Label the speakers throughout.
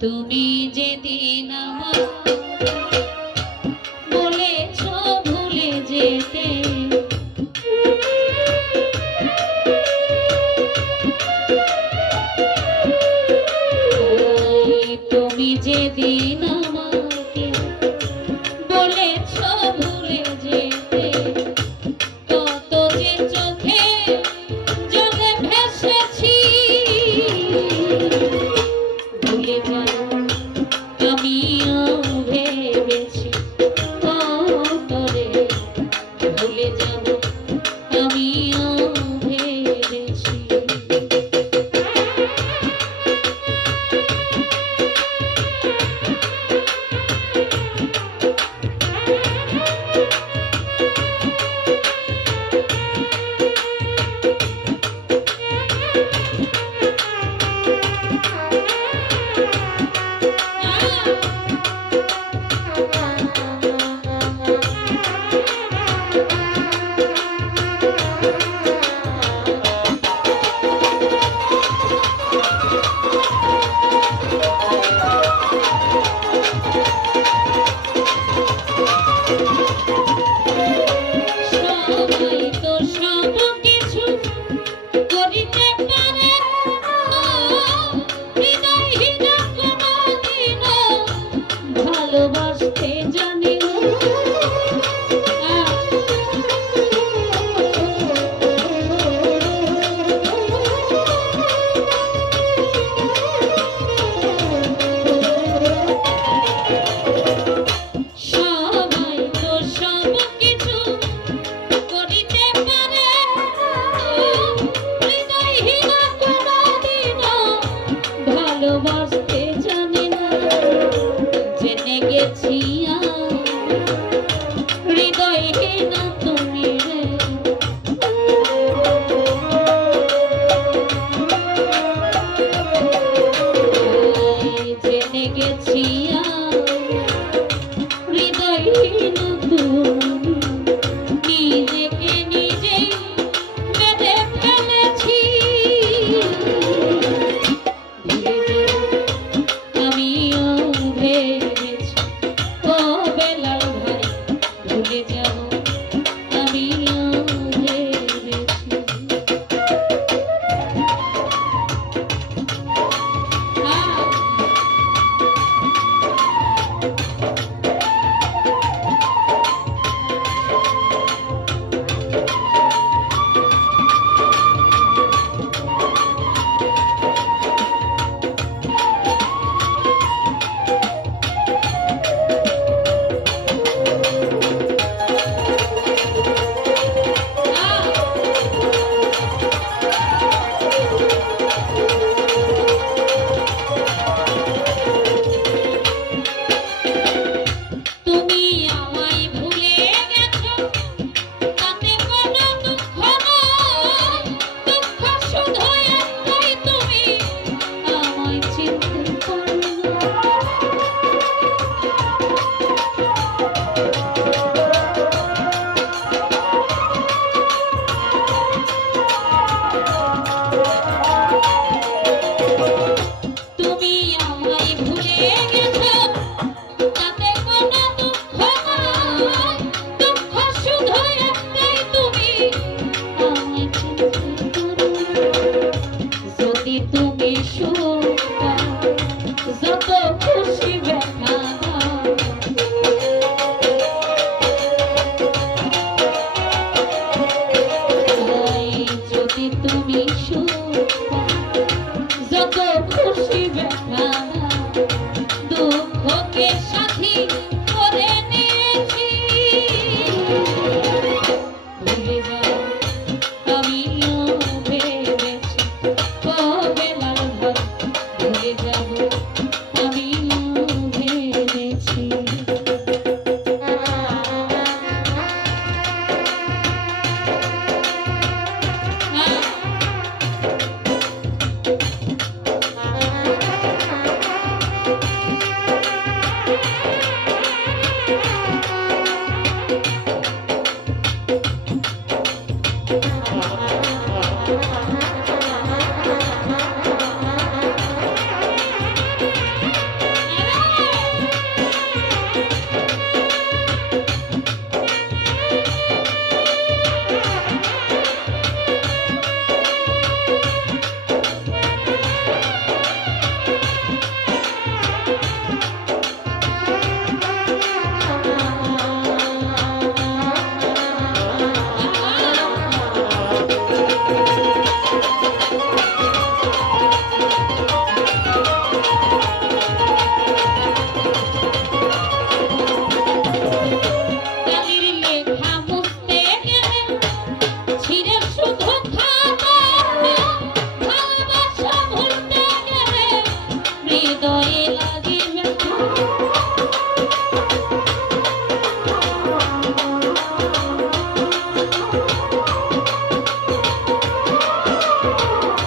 Speaker 1: তুমি যেদিন যেতে তুমি যেদিন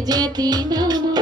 Speaker 1: జతి నమో